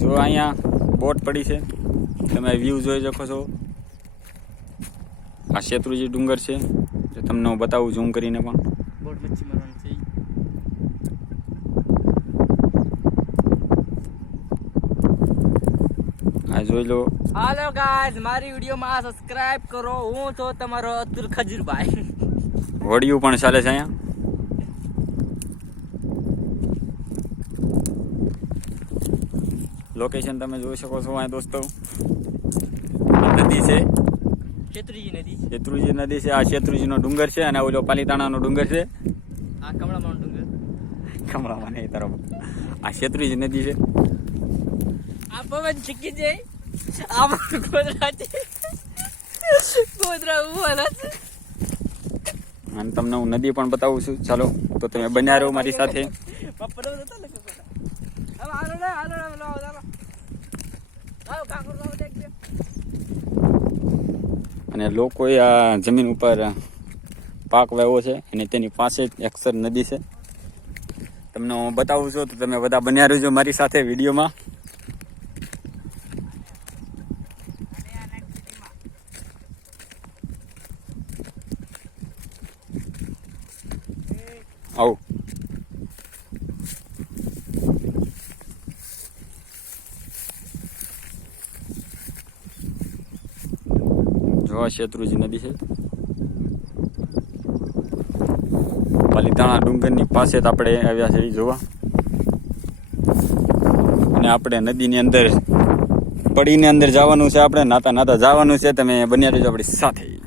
જો અહીંયા બોટ પડી છે, તમે વ્યૂ જોઈ શકો છો. આ શેત્રુંજી ડુંગર છે, જે તમને હું બતાવું ઝૂમ કરીને. પણ બોટ મચ્છી મારવાની છે. આ જોઈ લો. હાલો ગાઈસ, મારી વિડીયોમાં સબસ્ક્રાઇબ કરો. હું છું તમારો અતુલ ખજૂરભાઈ. હોડિયું પણ ચાલે છે અહીંયા. લોકેશન તમે જોઈ શકો છો અહીંયા દોસ્તો. નદી છે, શેત્રુંજી નદી. શેત્રુંજી નદી છે. આ શેત્રુંજીનો ડુંગર છે અને ઓલો પાલીતાણાનો ડુંગર છે. આ કમળામાં ડુંગર. કમળામાં નહીં તરફ. આ શેત્રુંજી નદી છે. આ પવન ચીકી છે. આ ગોધરા છે. ગોધરા ઉવાના છે. અને તમને હું નદી પણ બતાવું છું. ચાલો તો તમે બન્યા રહો મારી સાથે. અને લોકોએ આ જમીન ઉપર પાક વાવ્યો છે અને તેની પાસે જ એક્સર નદી છે. તમને હું બતાવું છું તો તમે બધા બન્યા રહેજો મારી સાથે વિડીયોમાં. આવું જોવા શેત્રુંજી નદી છે. પાલીતાણા ડુંગરની પાસે જ આપણે આવ્યા છે જોવા. અને આપણે નદીની અંદર પડીને અંદર જવાનું છે. આપણે નાતા નાતા જવાનું છે. તમે બન્યા રહેજો આપણી સાથે.